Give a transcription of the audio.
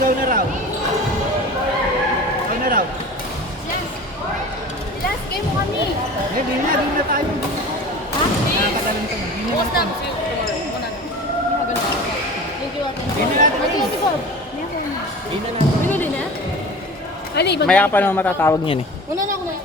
ikaw na raw. Ikaw na raw. Last game mo kami. Eh, di na tayo. Ha? Nakakatalan ka man. Bukas na. Muna na. Thank you, ate. Di na natin. Ate, ate, Bob. Di na natin. Ano din, ha? Ali, Maya pa naman matatawag niyan eh. Una na ako na.